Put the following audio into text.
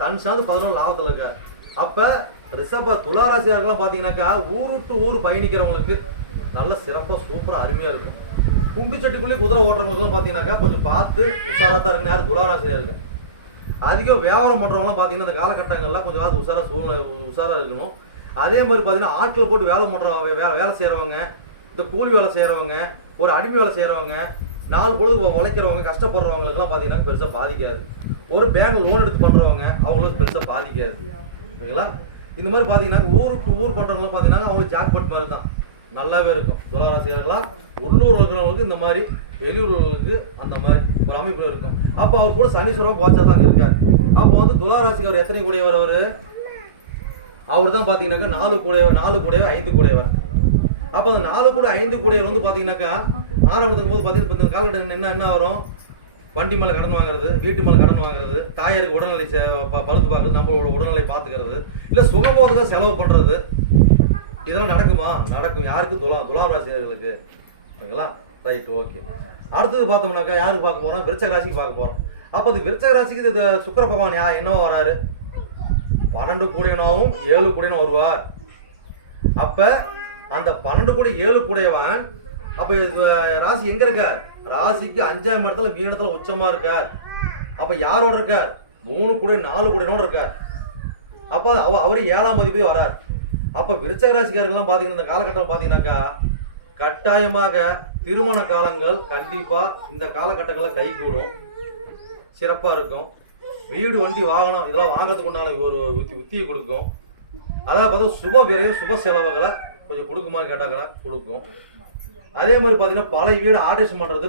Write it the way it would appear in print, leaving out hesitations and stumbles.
தன் சார்ந்து 11 லாபத்துல இருக்கார். அப்ப ரிஷப துளாராசியார்கள்லாம் பாத்தீங்கன்னாக்கா ஊர் விட்டு ஊர் பயணிக்கிறவங்களுக்கு நல்ல சிறப்பா சூப்பரா அருமையா இருக்கும். குண்டு சட்டிக்குள்ளேயே குதிரை ஓட்டுறவங்களுக்குலாம் பாத்தீங்கன்னாக்கா கொஞ்சம் பார்த்து உஷாரா தான் இருக்கு. யார் துளாராசியா இருக்கு. அதிகம் வியாபாரம் பண்றவங்கலாம் பாத்தீங்கன்னா இந்த காலகட்டங்கள்லாம் கொஞ்சம் உஷாரா இருக்கணும். அதே மாதிரி பாத்தீங்கன்னா ஆட்கள் போட்டு வேலை செய்யறவங்க, இந்த கூலி வேலை செய்யறவங்க, ஒரு அடிமை வேலை செய்யறவங்க, 4 பொழுது உழைக்கிறவங்க, கஷ்டப்படுறவங்களுக்குலாம் பாத்தீங்கன்னா பெருசா பாதிக்காது. ஒரு பேங்க் லோன் எடுத்து பண்றவங்க அவங்களுக்கு பெருசா பாதிக்காது. ஓகேங்களா? இந்த மாதிரி பாத்தீங்கன்னா ஊருக்கு ஊர் பண்றவங்க பாத்தீங்கன்னா அவங்களுக்கு ஜாக்பாட் மாதிரி தான் நல்லாவே இருக்கும். துளாராசியார்களா உள்ளூர் இருக்கிறவங்களுக்கு இந்த மாதிரி, வெளியூர்களுக்கு அந்த மாதிரி ஒரு அமைப்பு இருக்கும். அப்போ அவர் கூட சனீஸ்வரம் பாய்ச்சாதான் இருக்காரு. அப்போ வந்து துளாராசிக்கு அவர் எத்தனை கூடியவர்? அவர் தான் பாத்தீங்கன்னாக்கா 4 கூடையவர் 5 கூடையவர். அப்ப அந்த 4 கூட 5 கூடையவர் வந்து பாத்தீங்கன்னாக்கா ஆரம்பத்துக்கு போது பாத்தீங்கன்னா இந்த காலகட்டம் என்ன வரும்? வண்டி மேல கடன் வாங்குறது, வீட்டு மேல கடன் வாங்குறது, தாயாருக்கு உடல்நிலை பழுத்து பார்க்கறது, நம்மளோட உடல்நிலை பார்த்துக்கிறது, இல்ல சுகபோதக செலவு பண்றது, இதெல்லாம் நடக்குமா? நடக்கும். யாருக்கு? துளாராசியர்களுக்கு. ஓகேங்களா? Right, okay. அடுத்தது பார்த்தோம்னாக்கா யாருக்கு பார்க்க போறோம்? விருச்சக ராசிக்கு பார்க்க போறோம். அப்ப அது விருச்சக ராசிக்கு சுக்கிர பகவான் என்னவா வராரு? 12 கூடையனாவும் 7 கூடையனும் வருவார். அப்ப அந்த 12 கூடை 7 கூடையவன் அப்ப ராசி எங்க இருக்கார்? ராசிக்கு 5ஆம் இடத்துல மீனத்துல உச்சமா இருக்கார். அப்ப யாரோட இருக்கார்? 3 கூடை 4 கூடையனோட இருக்கார். அப்ப அவரு 7ஆம் அதிபதி வரார். அப்ப விருச்சக ராசிக்காரர்கள்லாம் பாத்தீங்கன்னா இந்த காலகட்டம் பாத்தீங்கன்னாக்கா கட்டாயமாக திருமண காலங்கள் கண்டிப்பா இந்த காலகட்டங்களில் கை கூடும், சிறப்பா இருக்கும். வீடு, வண்டி, வாகனம் இதெல்லாம் வாங்கிறதுக்கு உண்டான ஒரு உத்தியை கொடுக்கும். அதாவது பார்த்தா சுப விரைவு சுப செலவுகளை கொஞ்சம் கொடுக்குமான்னு கேட்டாங்கன்னா கொடுக்கும். அதே மாதிரி பார்த்தீங்கன்னா பழைய வீடு ஆல்ட்ரேஷன் பண்றது